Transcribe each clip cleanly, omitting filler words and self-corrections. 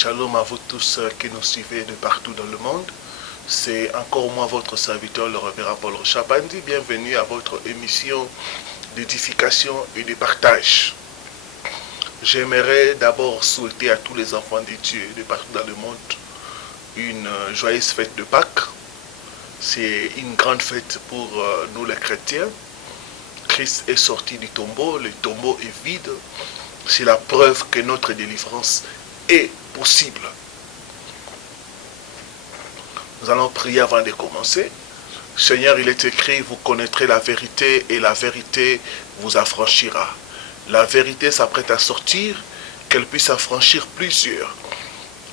Shalom à vous tous qui nous suivez de partout dans le monde. C'est encore moi, votre serviteur, le révérend Paul Chabandi. Bienvenue à votre émission d'édification et de partage. J'aimerais d'abord souhaiter à tous les enfants de Dieu de partout dans le monde une joyeuse fête de Pâques. C'est une grande fête pour nous les chrétiens. Christ est sorti du tombeau, le tombeau est vide. C'est la preuve que notre délivrance est possible. Nous allons prier avant de commencer. Seigneur, il est écrit, vous connaîtrez la vérité et la vérité vous affranchira. La vérité s'apprête à sortir, qu'elle puisse affranchir plusieurs.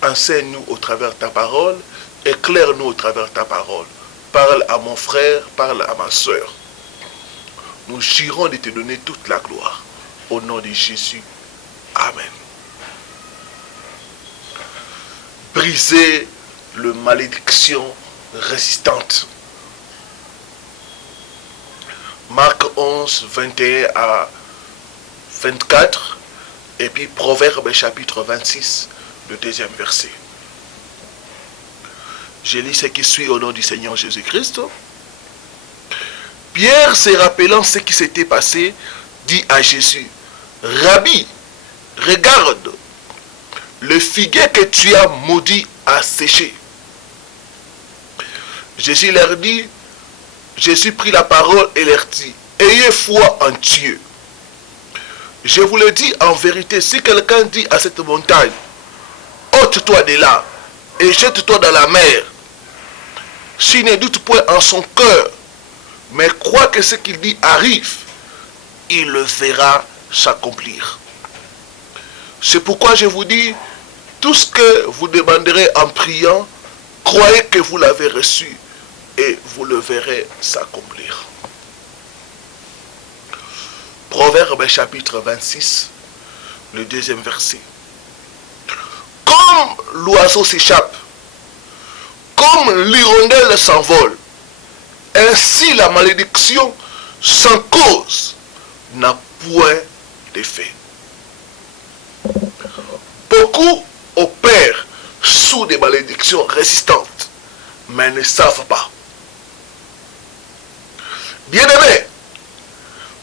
Enseigne-nous au travers de ta parole, éclaire-nous au travers de ta parole. Parle à mon frère, parle à ma soeur. Nous jurons de te donner toute la gloire. Au nom de Jésus. Amen. Briser le malédiction résistante. Marc 11, 21 à 24. Et puis Proverbe chapitre 26, le deuxième verset. Je lis ce qui suit au nom du Seigneur Jésus-Christ. Pierre, se rappelant ce qui s'était passé, dit à Jésus, « Rabbi, regarde, le figuier que tu as maudit a séché. » Jésus leur dit, Jésus prit la parole et leur dit, « Ayez foi en Dieu. Je vous le dis en vérité, si quelqu'un dit à cette montagne, ôte-toi de là et jette-toi dans la mer, s'il ne doute point en son cœur, mais croit que ce qu'il dit arrive, il le verra s'accomplir. C'est pourquoi je vous dis, tout ce que vous demanderez en priant, croyez que vous l'avez reçu et vous le verrez s'accomplir. » Proverbe chapitre 26, le deuxième verset. Comme l'oiseau s'échappe, comme l'hirondelle s'envole, ainsi la malédiction sans cause n'a point d'effet. Beaucoup opèrent sous des malédictions résistantes, mais ne savent pas. Bien-aimés,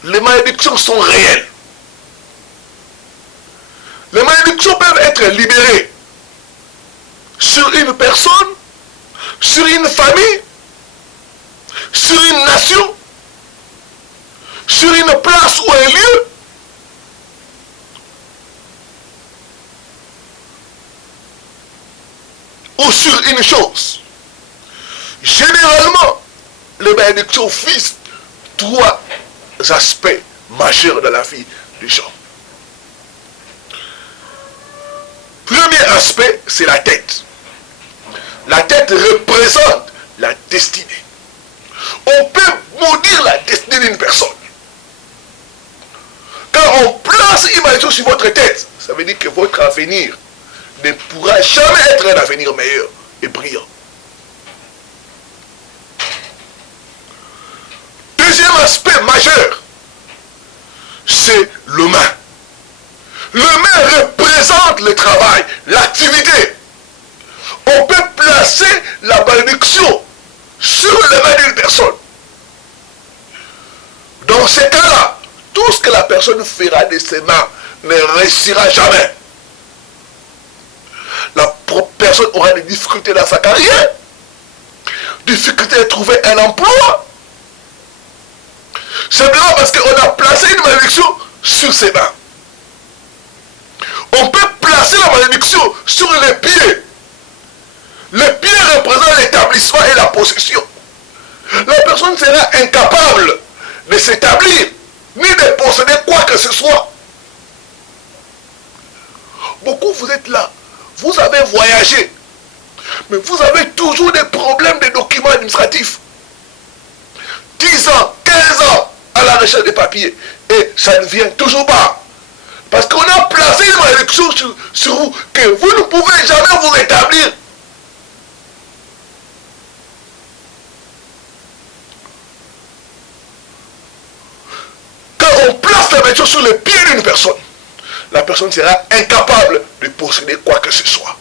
les malédictions sont réelles. Les malédictions peuvent être libérées sur une personne, sur une famille, sur une nation, sur une place ou un lieu. Ou sur une chose. Généralement, les malédictions visent trois aspects majeurs de la vie des gens. Premier aspect, c'est la tête. La tête représente la destinée. On peut maudire la destinée d'une personne. Quand on place une malédiction sur votre tête, ça veut dire que votre avenir ne pourra jamais être un avenir meilleur et brillant. Deuxième aspect majeur, c'est le main. Le main représente le travail, l'activité. On peut placer la malédiction sur les mains d'une personne. Dans ces cas-là, tout ce que la personne fera de ses mains ne réussira jamais. La personne aura des difficultés dans sa carrière, difficultés de trouver un emploi. Simplement parce qu'on a placé une malédiction sur ses mains. On peut placer la malédiction sur les pieds. Les pieds représentent l'établissement et la possession. La personne sera incapable de s'établir, ni de posséder quoi que ce soit. Beaucoup, vous êtes là. Vous avez voyagé, mais vous avez toujours des problèmes de documents administratifs. 10 ans, 15 ans à la recherche des papiers, et ça ne vient toujours pas. Parce qu'on a placé une malédiction sur vous, que vous ne pouvez jamais vous établir. Quand on place la malédiction sur les pieds d'une personne, la personne sera incapable de posséder quoi que ce soit.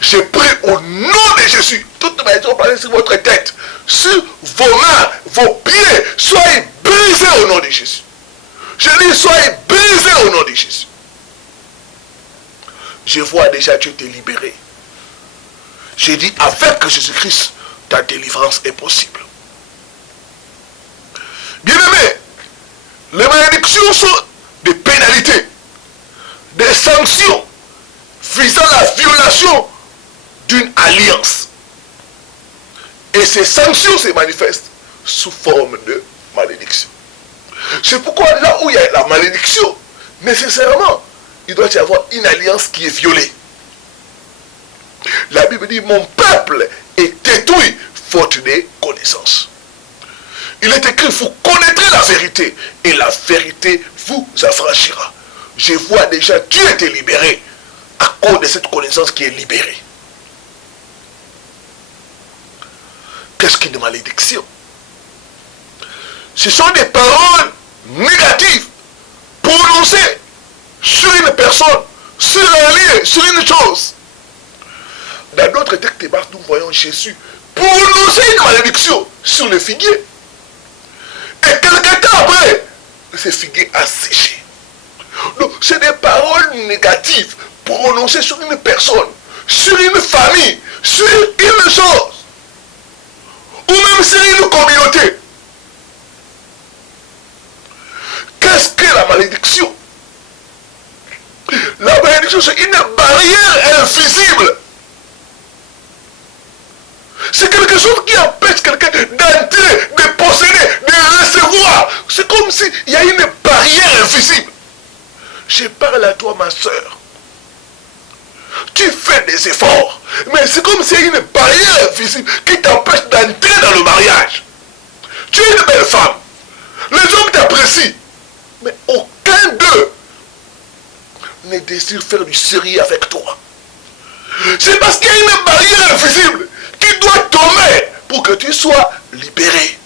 J'ai pris au nom de Jésus. Toute malédiction placée sur votre tête, sur vos mains, vos pieds, soyez brisés au nom de Jésus. Je dis, soyez brisés au nom de Jésus. Je vois déjà Dieu te libérer. J'ai dit, avec Jésus-Christ, ta délivrance est possible. Bien-aimés, les malédictions sont des pénalités, des sanctions visant la violation d'une alliance. Et ces sanctions se manifestent sous forme de malédiction. C'est pourquoi là où il y a la malédiction, nécessairement, il doit y avoir une alliance qui est violée. La Bible dit, mon peuple est détruit faute de connaissance. Il est écrit, vous connaîtrez la vérité et la vérité vous affranchira. Je vois déjà, Dieu était libéré à cause de cette connaissance qui est libérée. Qu'est-ce qu'une malédiction? Ce sont des paroles négatives prononcées sur une personne, sur un lieu, sur une chose. Dans d'autres textes, nous voyons Jésus prononcer une malédiction sur le figuier. Et quelque temps après, ce figuier a séché. Donc, c'est des paroles négatives prononcées sur une personne, sur une famille, sur une chose, ou même sur une communauté. Qu'est-ce que la malédiction? La malédiction, c'est une barrière invisible. C'est quelque chose qui empêche quelqu'un d'entrer, de posséder, de recevoir. C'est comme s'il y a une barrière invisible. Je parle à toi, ma soeur. Tu fais des efforts, mais c'est comme s'il y a une barrière invisible qui t'empêche d'entrer dans le mariage. Tu es une belle femme. Les hommes t'apprécient, mais aucun d'eux ne désire faire du sérieux avec toi. C'est parce qu'il y a une barrière invisible qui doit tomber pour que tu sois libéré.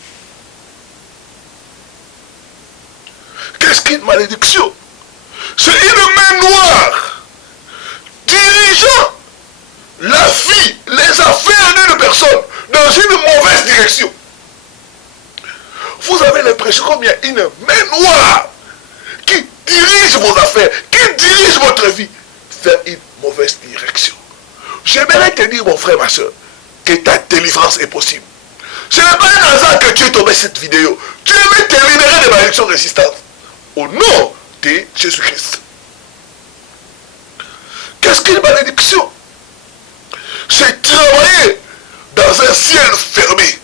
Qu'est-ce qu'une malédiction? C'est une main noire dirigeant la vie, les affaires d'une personne dans une mauvaise direction. Vous avez l'impression qu'il y a une main noire qui dirige vos affaires, qui dirige votre vie vers une mauvaise direction. J'aimerais te dire, mon frère, ma soeur, que ta délivrance est possible. Ce n'est pas un hasard que tu es tombé cette vidéo. Tu veux te libérer des malédictions résistantes. Au nom de Jésus-Christ. Qu'est-ce qu'une malédiction? C'est travailler dans un ciel fermé.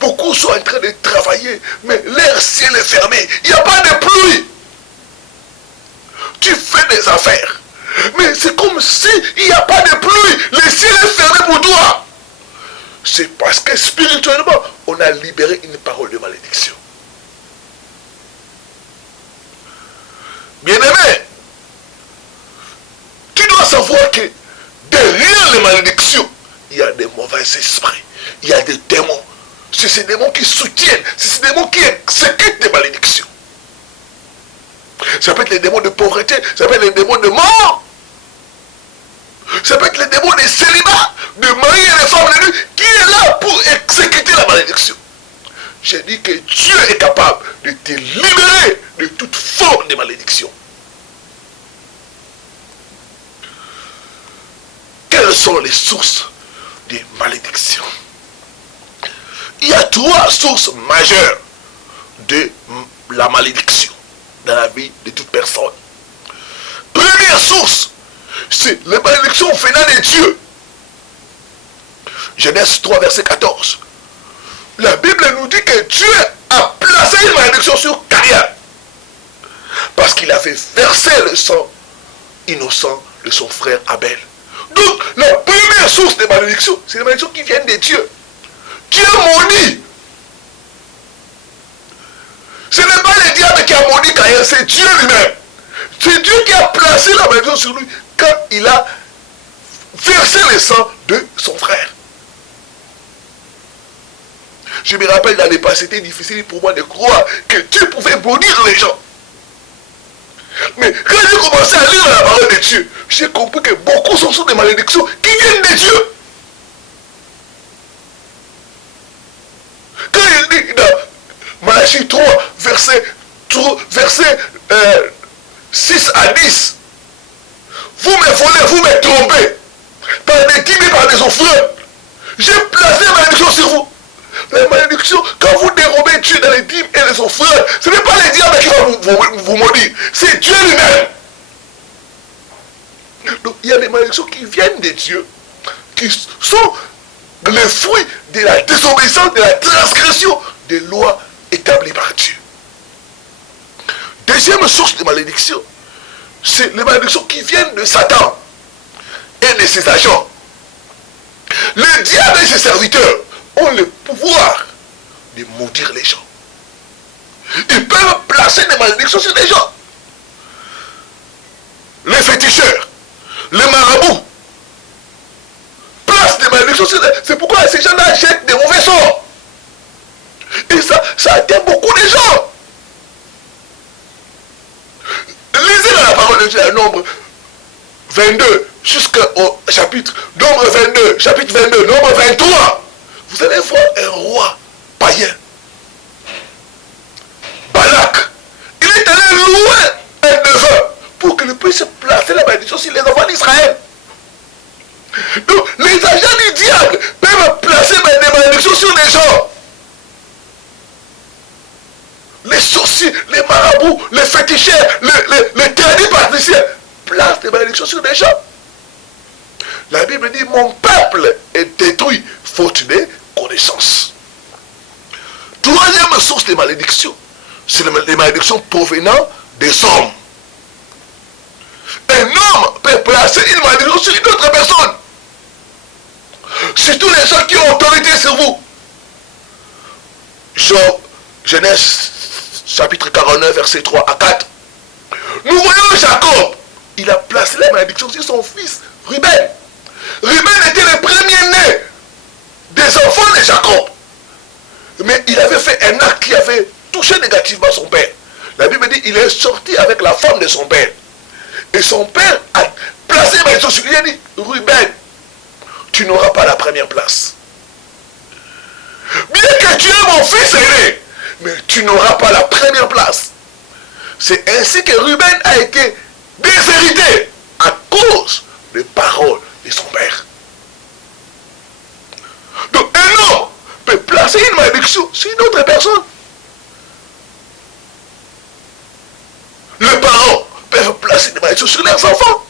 Beaucoup sont en train de travailler, mais leur ciel est fermé. Il n'y a pas de pluie. Tu fais des affaires, mais c'est comme s'il n'y a pas de pluie. Le ciel est fermé pour toi. C'est parce que spirituellement, on a libéré une parole de malédiction. Bien-aimé, tu dois savoir que derrière les malédictions, il y a des mauvais esprits, il y a des démons. C'est ces démons qui soutiennent, c'est ces démons qui exécutent des malédictions. Ça peut être les démons de pauvreté, ça peut être les démons de mort, ça peut être les démons de célibat, de mari et de femme de nuit, qui est là pour exécuter la malédiction. J'ai dit que Dieu est capable de te libérer de toute forme de malédiction. Quelles sont les sources des malédictions? Il y a 3 sources majeures de la malédiction dans la vie de toute personne. Première source, c'est les malédictions venant de Dieu. Genèse 3, verset 14. La Bible nous dit que Dieu a placé une malédiction sur Caïn parce qu'il avait versé le sang innocent de son frère Abel. Donc, la première source des malédictions, c'est les malédictions qui viennent de Dieu. Dieu maudit. Ce n'est pas le diable qui a maudit Caïn, c'est Dieu lui-même. C'est Dieu qui a placé la malédiction sur lui quand il a versé le sang de son frère. Je me rappelle dans les passés, c'était difficile pour moi de croire que Dieu pouvait maudire les gens. Mais quand j'ai commencé à lire la parole de Dieu, j'ai compris que beaucoup sont sous des malédictions qui viennent de Dieu. Quand il dit dans Malachie 3, verset 6 à 10, vous me volez, vous me trompez, par des dîmes et par des offrandes. J'ai placé la malédiction sur vous. La malédiction, quand vous dérobez Dieu dans les dîmes et les offrandes, ce n'est pas les diables qui vont vous maudire, c'est Dieu lui-même. Donc il y a des malédictions qui viennent de Dieu, qui sont les fruits de la désobéissance, de la transgression des lois établies par Dieu. Deuxième source de malédiction, c'est les malédictions qui viennent de Satan et de ses agents. Le diable et ses serviteurs ont le pouvoir de maudire les gens. Ils peuvent placer des malédictions sur les gens. Les féticheurs, les marabouts, placent des malédictions sur les gens. C'est pourquoi ces gens-là jettent des mauvais sorts. Et ça atteint beaucoup de gens. Lisez dans la parole de Dieu, Nombre 22, jusqu'au chapitre, Nombre 22, chapitre 22, Nombre 23. Vous allez voir un roi païen, Balak. Il est allé louer un devin pour qu'il puisse placer la malédiction sur les enfants d'Israël. Donc, les agents du diable peuvent placer des malédictions sur les gens. Les sorciers, les marabouts, les féticheurs, les tradis patriciens placent des malédictions sur les gens. La Bible dit, mon peuple est détruit faute de connaissance. Troisième source de malédiction, c'est les malédictions provenant des hommes. Un homme peut placer une malédiction sur une autre personne. Surtout les gens qui ont autorité sur vous. Genèse chapitre 49, versets 3 à 4. Nous voyons Jacob. Il a placé la malédiction sur son fils Ruben. Ruben était le premier-né des enfants de Jacob. Mais il avait fait un acte qui avait touché négativement son père. La Bible dit qu'il est sorti avec la femme de son père. Et son père a placé la malédiction sur lui. Il a dit, Ruben, tu n'auras pas la première place. Bien que tu es mon fils aîné, mais tu n'auras pas la première place. C'est ainsi que Ruben a été déshérité à cause des paroles de son père. Donc un homme peut placer une malédiction sur une autre personne. Les parents peuvent placer des malédictions sur leurs enfants.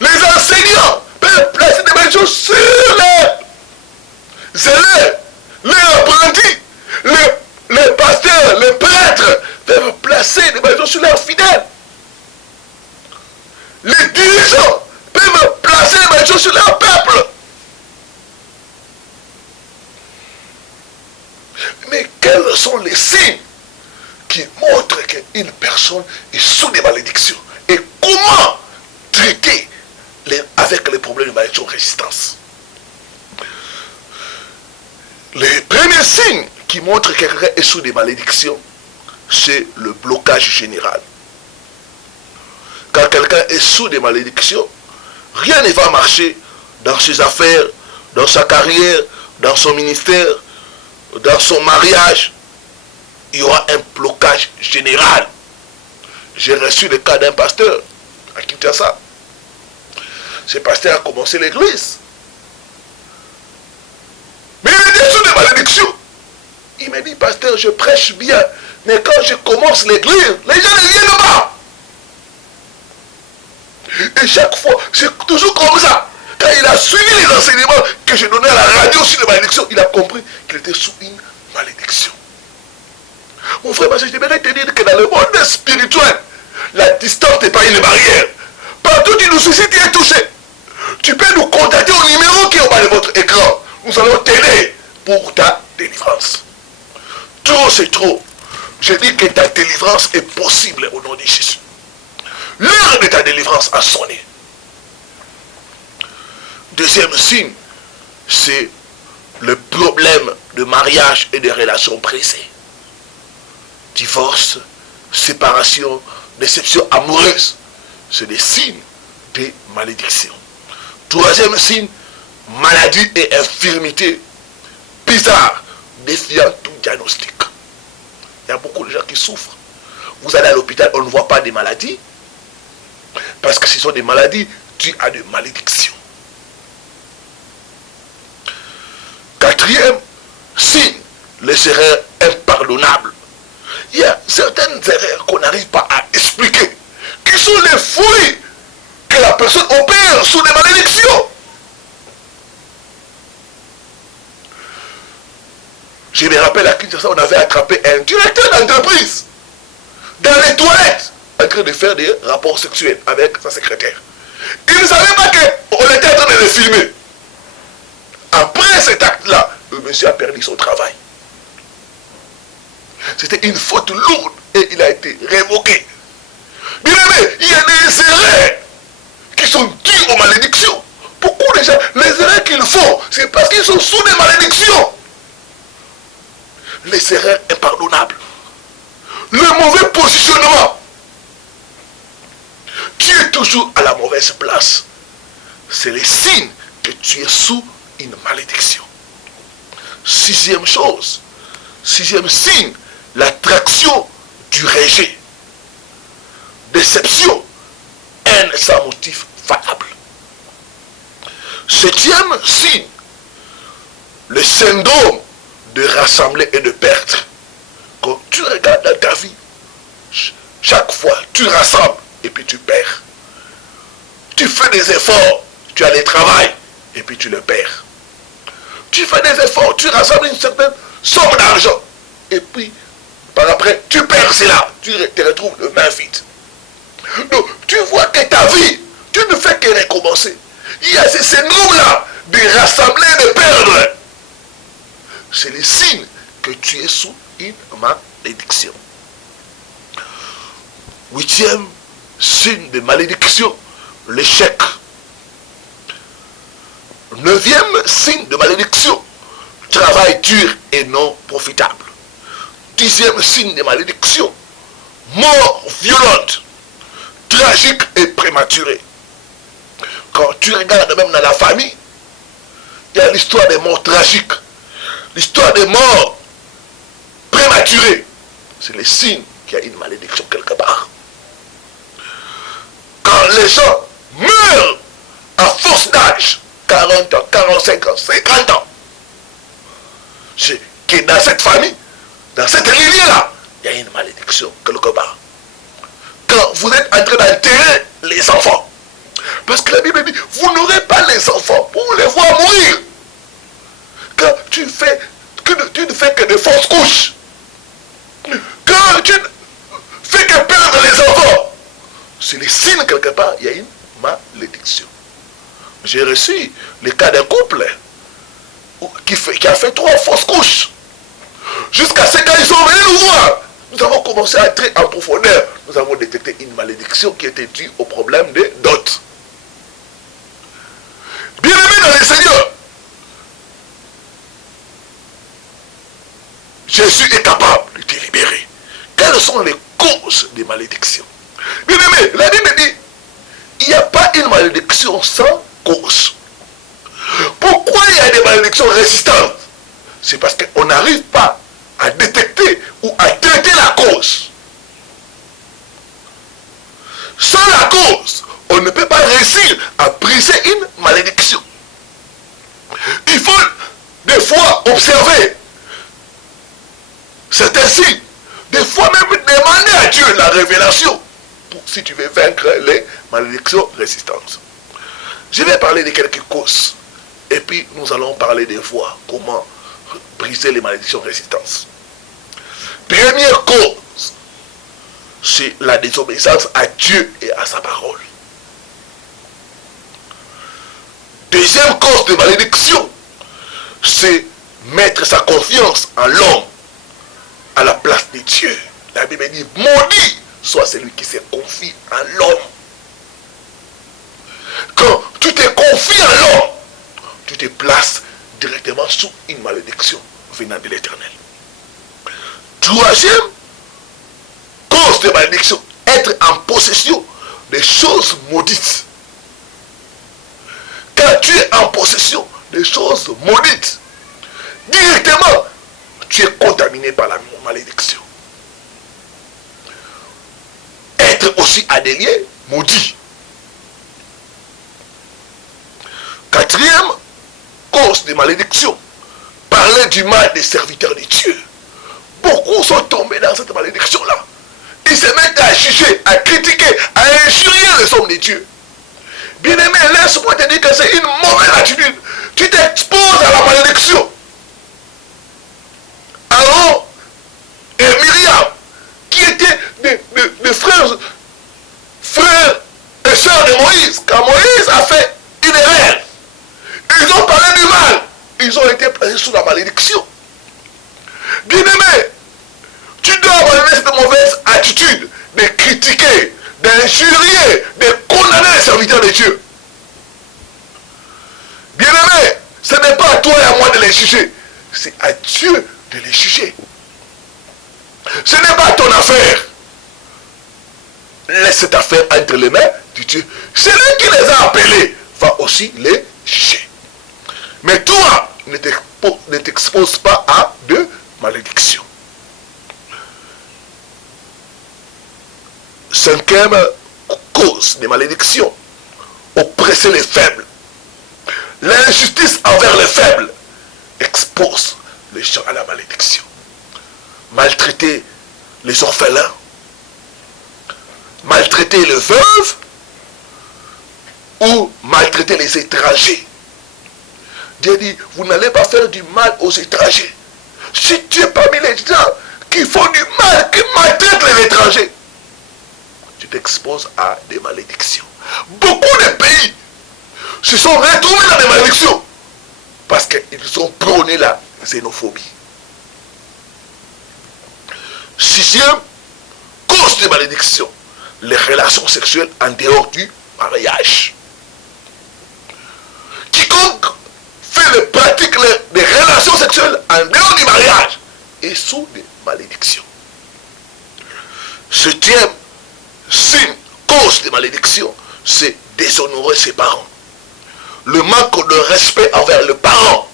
Les enseignants peuvent placer des malédictions sur les élèves, les apprentis, les pasteurs, les prêtres peuvent placer des malédictions sur leurs fidèles. Les dirigeants peuvent placer des malédictions sur leur peuple. Mais quels sont les signes qui montrent qu'une personne est sous des malédictions? Et comment traiter avec les problèmes de malédiction résistance? Les premiers signes qui montrent que quelqu'un est sous des malédictions, c'est le blocage général. Quand quelqu'un est sous des malédictions, rien ne va marcher dans ses affaires, dans sa carrière, dans son ministère, dans son mariage. Il y aura un blocage général. J'ai reçu le cas d'un pasteur à Kinshasa. Ce pasteur a commencé l'église. Mais il était sous des malédictions. Il m'a dit, pasteur, je prêche bien, mais quand je commence l'église, les gens ne viennent pas. Et chaque fois, c'est toujours comme ça. Quand il a suivi les enseignements que je donnais à la radio sur les malédictions, il a compris qu'il était sous une malédiction. Mon frère, je devrais te dire que dans le monde spirituel, la distance n'est pas une barrière. Partout où tu nous soucies, tu es touché. Tu peux nous contacter au numéro qui est au bas de votre écran. Nous allons t'aider pour ta délivrance. Trop, c'est trop. Je dis que ta délivrance est possible au nom de Jésus. L'heure de ta délivrance a sonné. Deuxième signe, c'est le problème de mariage et de relations brisées. Divorce, séparation, déception amoureuse. C'est des signes des malédictions. Troisième signe, maladie et infirmité bizarre, défiant tout diagnostic. Il y a beaucoup de gens qui souffrent. Vous allez à l'hôpital, on ne voit pas des maladies, parce que ce sont des maladies dues à des malédictions. Quatrième signe, les erreurs impardonnables. Il y a certaines erreurs qu'on n'arrive pas à expliquer, qui sont les fruits que la personne opère sous des malédictions. Je me rappelle à Kinshasa, on avait attrapé un directeur d'entreprise dans les toilettes en train de faire des rapports sexuels avec sa secrétaire. Il ne savait pas qu'on était en train de le filmer. Après cet acte-là, le monsieur a perdu son travail. C'était une faute lourde et il a été révoqué. Bien aimé, il y a des erreurs qui sont dues aux malédictions. Beaucoup de gens, les erreurs qu'ils font, c'est parce qu'ils sont sous des malédictions. Les erreurs impardonnables. Le mauvais positionnement. Tu es toujours à la mauvaise place. C'est le signe que tu es sous une malédiction. Sixième chose, sixième signe, l'attraction du rejet. Déception, haine sans motif valable. Septième signe, le syndrome de rassembler et de perdre. Quand tu regardes dans ta vie, chaque fois tu rassembles et puis tu perds. Tu fais des efforts, tu as le travail et puis tu le perds. Tu fais des efforts, tu rassembles une certaine somme d'argent et puis par après tu perds cela, tu te retrouves les mains vides. Donc tu vois que ta vie, tu ne fais que recommencer. Il y a ce syndrome-là de rassembler et de perdre. C'est le signe que tu es sous une malédiction. Huitième signe de malédiction, l'échec. Neuvième signe de malédiction, travail dur et non profitable. Dixième signe de malédiction, mort violente, tragique et prématurée. Quand tu regardes même dans la famille, il y a l'histoire des morts tragiques, l'histoire des morts prématurées. C'est le signe qu'il y a une malédiction quelque part. Quand les gens meurent à force d'âge, 40 ans, 45 ans, 50 ans, c'est que dans cette famille, dans cette lignée-là, il y a une malédiction quelque part. Quand vous êtes en train d'enterrer les enfants, parce que la Bible dit, vous n'aurez pas les enfants pour les voir mourir. Quand tu ne fais que de fausses couches, quand tu ne fais que perdre les enfants, c'est le signe quelque part, il y a une malédiction. J'ai reçu le cas d'un couple qui a fait 3 fausses couches. Jusqu'à ce qu'ils sont venus nous voir. Nous avons commencé à entrer en profondeur. Nous avons détecté une malédiction qui était due au problème des dots. Bien-aimés dans le Seigneur, Jésus est capable de te libérer. Quelles sont les causes des malédictions? Bien-aimés, la Bible dit, il n'y a pas une malédiction sans cause. Pourquoi il y a des malédictions résistantes? C'est parce qu'on n'arrive pas à détecter ou à traiter la cause. Sans la cause, on ne peut pas réussir à briser une malédiction. Il faut des fois observer certains signes. Des fois même demander à Dieu la révélation pour, si tu veux vaincre les malédictions résistantes. Je vais parler de quelques causes. Et puis nous allons parler des voies. Comment briser les malédictions résistantes. Première cause, c'est la désobéissance à Dieu et à sa parole. Deuxième cause de malédiction, c'est mettre sa confiance en l'homme à la place de Dieu. La Bible dit, maudit soit celui qui se confie en l'homme. Quand tu te confies en l'homme, tu te places directement sous une malédiction venant de l'Éternel. Troisième cause de malédiction, être en possession des choses maudites. Quand tu es en possession des choses maudites, directement, tu es contaminé par la malédiction. Être aussi adélié, maudit. Quatrième cause de malédiction, parler du mal des serviteurs de Dieu. Beaucoup sont tombés dans cette malédiction-là. Ils se mettent à juger, à critiquer, à injurier les hommes de Dieu. Bien-aimé, laisse-moi te dire que c'est une mauvaise attitude. Tu t'exposes à la malédiction. Aaron et Myriam, qui étaient des frères et sœurs de Moïse, quand Moïse a fait une erreur, ils ont parlé du mal. Ils ont été placés sous la malédiction. Bien-aimé, tu dois abandonner cette mauvaise attitude de critiquer, d'injurier, de condamner les serviteurs de Dieu. Bien-aimé, ce n'est pas à toi et à moi de les juger. C'est à Dieu de les juger. Ce n'est pas ton affaire. Laisse cette affaire entre les mains de Dieu. Celui qui les a appelés va aussi les juger. Mais toi, ne t'expose pas à de malédiction. Cinquième cause de malédiction, oppresser les faibles. L'injustice envers les faibles expose les gens à la malédiction. Maltraiter les orphelins, maltraiter les veuves ou maltraiter les étrangers. Dieu dit, vous n'allez pas faire du mal aux étrangers. Si tu es parmi les gens qui font du mal, qui maltraitent les étrangers, tu t'exposes à des malédictions. Beaucoup de pays se sont retrouvés dans des malédictions parce qu'ils ont prôné la xénophobie. Sixième cause de malédiction, les relations sexuelles en dehors du mariage. Quiconque pratique les relations sexuelles en dehors du mariage est sous des malédictions. Septième signe, cause de malédiction, c'est déshonorer ses parents. Le manque de respect envers le parent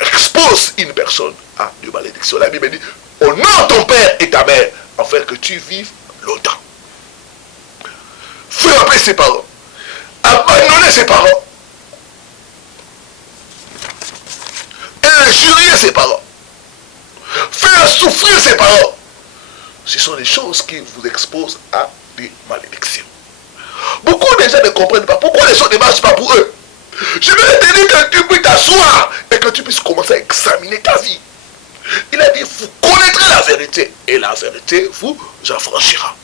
expose une personne à des malédictions. La Bible dit, honore ton père et ta mère afin que tu vives longtemps. Frapper ses parents, abandonner ses parents, injurier ses parents, faire souffrir ses parents, ce sont des choses qui vous exposent à des malédictions. Beaucoup de gens ne comprennent pas pourquoi les choses ne marchent pas pour eux. Je vais te dire que tu peux t'asseoir et que tu puisses commencer à examiner ta vie. Il a dit, vous connaîtrez la vérité et la vérité vous affranchira.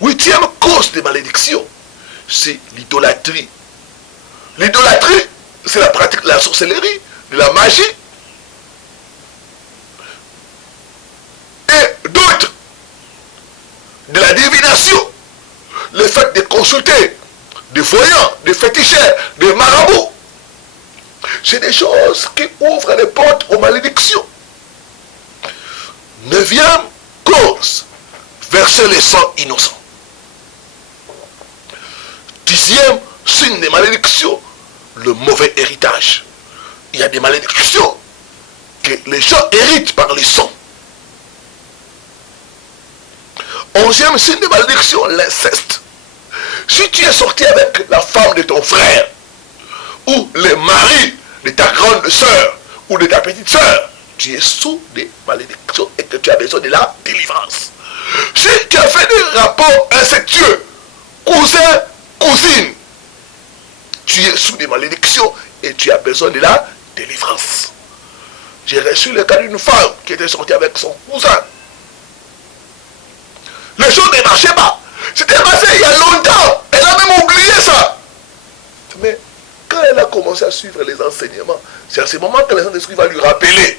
Huitième cause de malédiction, c'est l'idolâtrie. L'idolâtrie, c'est la pratique de la sorcellerie, de la magie et d'autres, de la divination, le fait de consulter des voyants, des féticheurs, des marabouts. C'est des choses qui ouvrent les portes aux malédictions. Neuvième cause, verser les sangs innocents. Dixième signe de malédiction, le mauvais héritage. Il y a des malédictions que les gens héritent par les sangs. Onzième signe de malédiction, l'inceste. Si tu es sorti avec la femme de ton frère, ou le mari de ta grande soeur, ou de ta petite soeur, tu es sous des malédictions et que tu as besoin de la délivrance. Si tu as fait des rapports incestueux, cousin, cousine, tu es sous des malédictions et tu as besoin de la délivrance. J'ai reçu le cas d'une femme qui était sortie avec son cousin. Les choses ne marchaient pas. C'était passé il y a longtemps. Elle a même oublié ça. Mais quand elle a commencé à suivre les enseignements, c'est à ce moment que le Saint-Esprit va lui rappeler,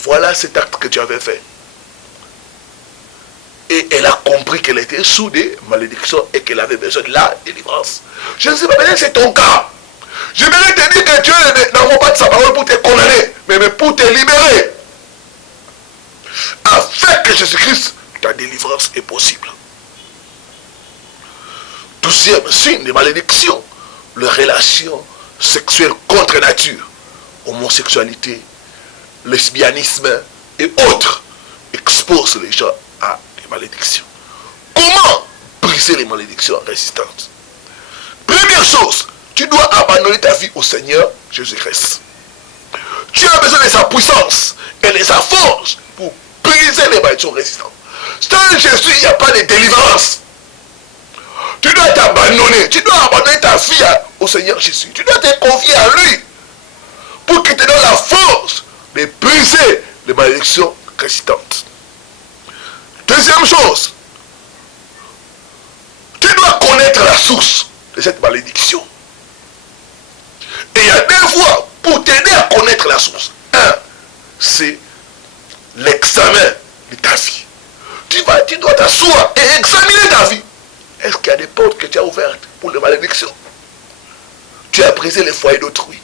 voilà cet acte que tu avais fait. Et elle a compris qu'elle était sous des malédictions et qu'elle avait besoin de la délivrance. Je ne sais pas, peut-être c'est ton cas. Je voulais te dire que Dieu n'envoie pas de sa parole pour te condamner, mais pour te libérer. Avec Jésus-Christ, ta délivrance est possible. Douzième signe de malédiction, les relations sexuels contre nature, homosexualité, lesbianisme et autres, exposent les gens à des malédictions. Comment briser les malédictions résistantes? Première chose, tu dois abandonner ta vie au Seigneur Jésus-Christ. Tu as besoin de sa puissance et de sa force pour briser les malédictions résistantes. Sans Jésus, il n'y a pas de délivrance. Tu dois t'abandonner. Tu dois abandonner ta vie au Seigneur Jésus. Tu dois te confier à lui pour qu'il te donne la force de briser les malédictions résistantes. Deuxième chose, tu dois connaître la source de cette malédiction. Et il y a deux voies pour t'aider à connaître la source. Un, c'est l'examen de ta vie. Tu dois t'asseoir et examiner ta vie. Est-ce qu'il y a des portes que tu as ouvertes pour les malédictions? Tu as brisé les foyers d'autrui.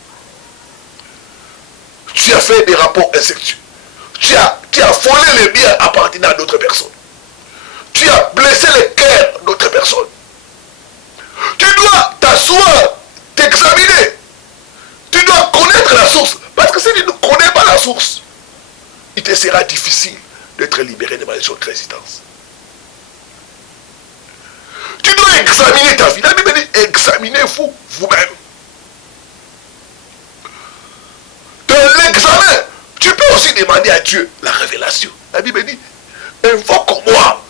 Tu as fait des rapports incestueux. Tu as volé les biens appartenant à d'autres personnes. Tu as blessé les cœurs d'autres personnes. Tu dois t'asseoir, t'examiner. Tu dois connaître la source. Parce que si tu ne connais pas la source, il te sera difficile d'être libéré des malédictions de résistance. Tu dois examiner ta vie. La Bible dit, examinez-vous vous-même. Dans l'examen, tu peux aussi demander à Dieu la révélation. La Bible dit, invoque-moi,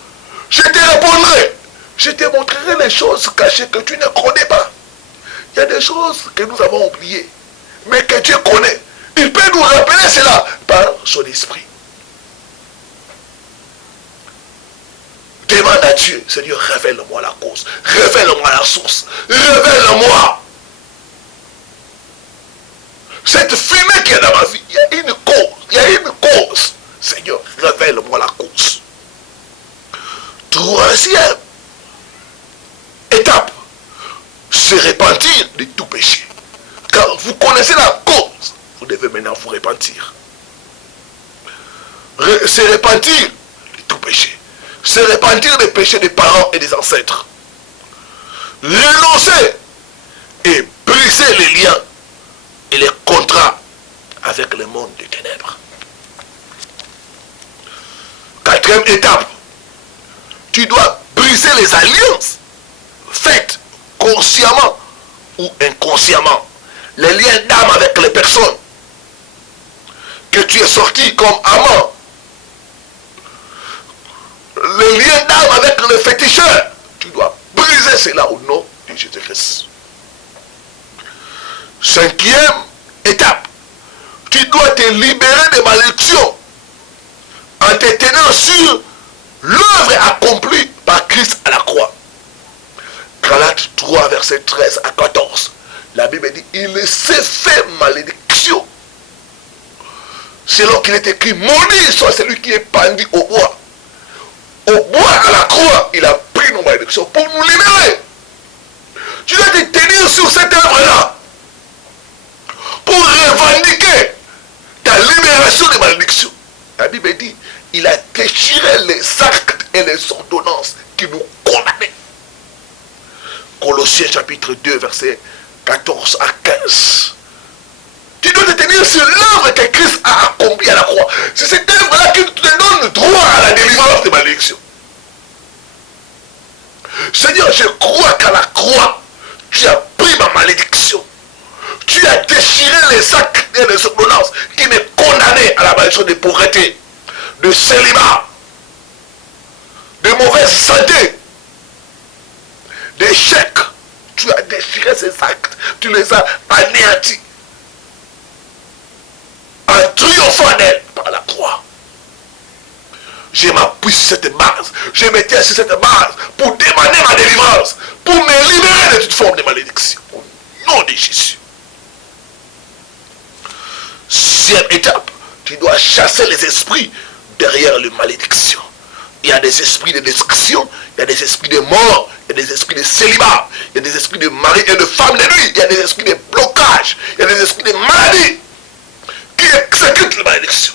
je te répondrai. Je te montrerai les choses cachées que tu ne connais pas. Il y a des choses que nous avons oubliées, mais que Dieu connaît. Il peut nous rappeler cela par son esprit. Demande à Dieu, Seigneur, révèle-moi la cause, révèle-moi la source, révèle-moi. Cette fumée qui est dans ma vie, il y a une cause, Seigneur, révèle-moi la cause. Troisième étape, se repentir de tout péché. Car vous connaissez la cause, vous devez maintenant vous repentir. Se repentir de tout péché. Se repentir des péchés des parents et des ancêtres. Renoncer et briser les liens et les contrats avec le monde des ténèbres. Quatrième étape, tu dois briser les alliances faites consciemment ou inconsciemment. Les liens d'âme avec les personnes que tu es sorti comme amant. Les liens d'âme avec le féticheur. Tu dois briser cela au nom de Jésus-Christ. Cinquième étape, tu dois te libérer des malédictions en te tenant sur l'œuvre accomplie par Christ à la croix. Galates 3, verset 13 à 14. La Bible dit, il s'est fait malédiction. Selon qu'il est écrit, maudit soit celui qui est pendu au bois. Au bois, à la croix, il a pris nos malédictions pour nous libérer. Tu dois te tenir sur cette œuvre-là pour revendiquer ta libération des malédictions. La Bible dit, il a déchiré les actes et les ordonnances qui nous condamnaient. Colossiens chapitre 2, verset 14 à 15. Tu dois te tenir sur l'œuvre que Christ a accomplie à la croix. C'est cette œuvre-là qui te donne droit à la délivrance des malédictions. Seigneur, je crois qu'à la croix, tu as pris ma malédiction. Tu as déchiré les actes et les ordonnances qui me condamnaient à la malédiction de pauvreté, de célibat, de mauvaise santé, d'échec. Tu as déchiré ces actes, tu les as anéantis en triomphant d'elle par la croix. Je m'appuie sur cette base, je me tiens sur cette base pour demander ma délivrance, pour me libérer de toute forme de malédiction. Au nom de Jésus. Sixième étape, tu dois chasser les esprits derrière les malédictions. Il y a des esprits de destruction, il y a des esprits de mort, il y a des esprits de célibat, il y a des esprits de mari et de femme de nuit, il y a des esprits de blocage, il y a des esprits de maladie qui exécutent les malédictions.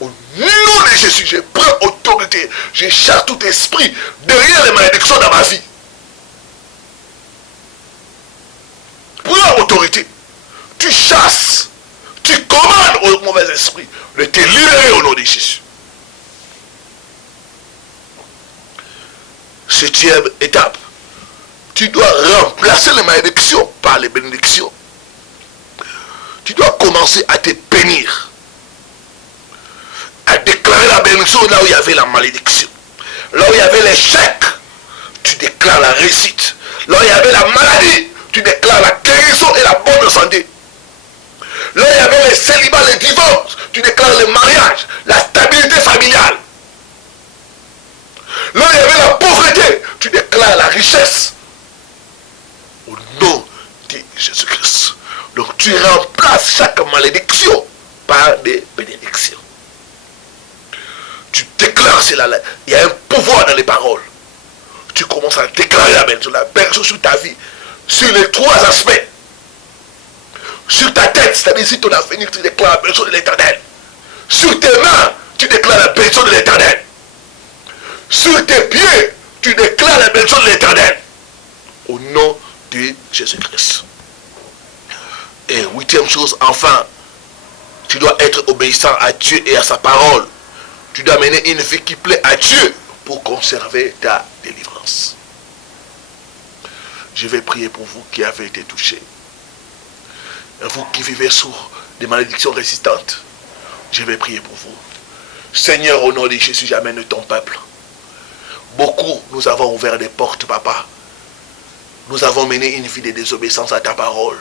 Au nom de Jésus, je prends autorité, je chasse tout esprit derrière les malédictions dans ma vie. Prends autorité tu chasses, tu commandes au mauvais esprit de te libérer au nom de Jésus. Septième étape, tu dois remplacer les malédictions par les bénédictions. Tu dois commencer à te bénir, à déclarer la bénédiction là où il y avait la malédiction. Là où il y avait l'échec, tu déclares la réussite. Là où il y avait la maladie, tu déclares la guérison et la bonne santé. Là où il y avait les célibats, les divorces, tu déclares le mariage, la stabilité familiale. Là où il y avait la pauvreté, tu déclares la richesse. Au nom de Jésus-Christ. Donc tu remplaces chaque malédiction par des bénédictions. Tu déclares cela. Il y a un pouvoir dans les paroles. Tu commences à déclarer la bénédiction sur ta vie. Sur les trois aspects. Sur ta tête, c'est-à-dire sur ton avenir, tu déclares la bénédiction de l'Éternel. Sur tes mains, tu déclares la bénédiction de l'Éternel. Sur tes pieds, tu déclares la bénédiction de l'Éternel. Au nom de Jésus-Christ. Et huitième chose, enfin, tu dois être obéissant à Dieu et à sa parole. Tu dois mener une vie qui plaît à Dieu pour conserver ta délivrance. Je vais prier pour vous qui avez été touchés. Vous qui vivez sous des malédictions résistantes. Je vais prier pour vous. Seigneur, au nom de Jésus, j'amène ton peuple. Beaucoup, nous avons ouvert des portes, papa. Nous avons mené une vie de désobéissance à ta parole.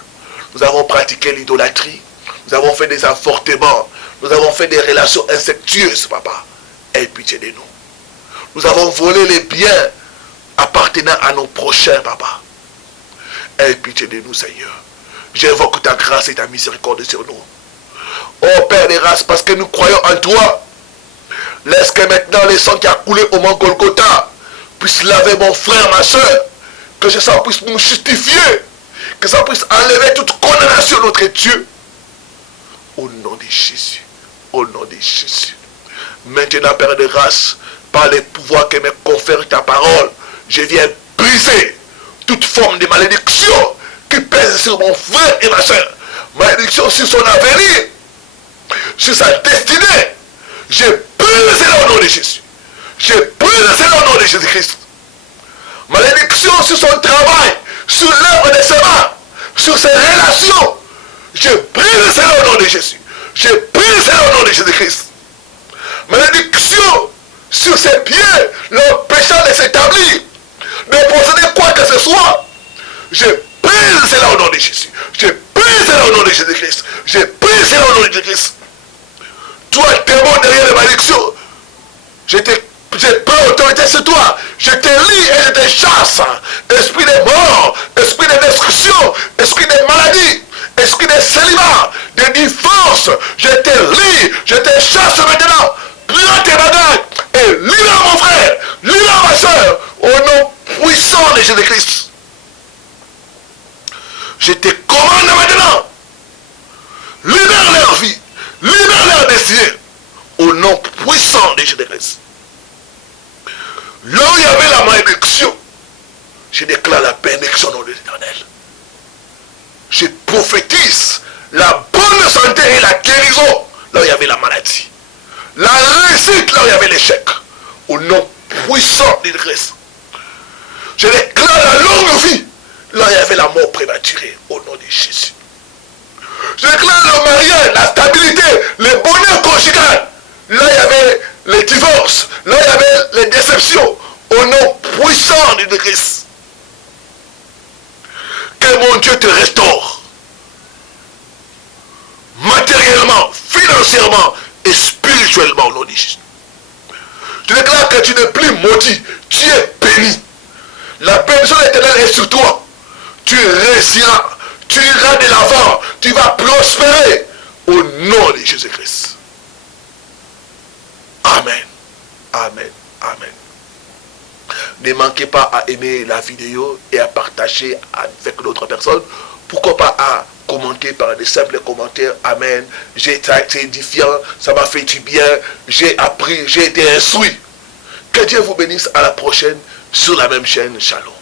Nous avons pratiqué l'idolâtrie. Nous avons fait des avortements. Nous avons fait des relations incestueuses, papa. Aie pitié de nous. Nous avons volé les biens appartenant à nos prochains, papa. Aie pitié de nous, Seigneur. J'invoque ta grâce et ta miséricorde sur nous. Oh Père des races, parce que nous croyons en toi. Laisse que maintenant le sang qui a coulé au mont Golgotha puisse laver mon frère, ma soeur. Que ce sang puisse nous justifier. Que ça puisse enlever toute condamnation, notre Dieu. Au nom de Jésus. Au nom de Jésus. Maintenant, Père de grâce, par les pouvoirs que me confère ta parole, je viens briser toute forme de malédiction qui pèse sur mon frère et ma soeur. Malédiction sur son avenir, sur sa destinée. Je brise au nom de Jésus. Je brise au nom de Jésus-Christ. Malédiction sur son travail, sur l'œuvre de ses mains, sur ses relations. Je brise au nom de Jésus. Je brise au nom de Jésus-Christ. Malédiction sur ses pieds, l'empêchant de s'établir, de posséder quoi que ce soit. Je brise cela au nom de Jésus. Je brise cela au nom de Jésus-Christ. Je brise cela au nom de Jésus-Christ. Toi, démon derrière les malédictions, j'ai pris autorité sur toi. Je te lie et je te chasse. Esprit de mort, esprit de destruction, esprit de maladie, esprit de célibat, de divorce. Je te lie, je te chasse maintenant. Prends tes bagages et libère mon frère, libère ma soeur, au nom puissant de Jésus-Christ. Je te commande maintenant. Libère leur vie, libère leur destinée, au nom puissant de Jésus-Christ. Là où il y avait la malédiction, je déclare la bénédiction au nom de l'Éternel. Je prophétise la bonne santé et la guérison là où il y avait la maladie. La réussite là où il y avait l'échec. Au nom puissant de Christ. Je déclare la longue vie là où il y avait la mort prématurée. Au nom de Jésus. Je déclare le mariage, la stabilité, le bonheur conjugal. Là il y avait les divorces. Là il y avait les déceptions. Au nom puissant de Christ. Que mon Dieu te restaure. Matériellement, financièrement et spirituellement au nom de Jésus. Je déclare que tu n'es plus maudit. Tu es béni. La bénédiction éternelle est sur toi. Tu réussiras. Tu iras de l'avant. Tu vas prospérer. Au nom de Jésus-Christ. Amen. Amen. Amen. Ne manquez pas à aimer la vidéo et à partager avec d'autres personnes. Pourquoi pas à commenter par des simples commentaires. Amen. J'ai été édifiant. Ça m'a fait du bien. J'ai appris. J'ai été instruit. Que Dieu vous bénisse. À la prochaine sur la même chaîne. Shalom.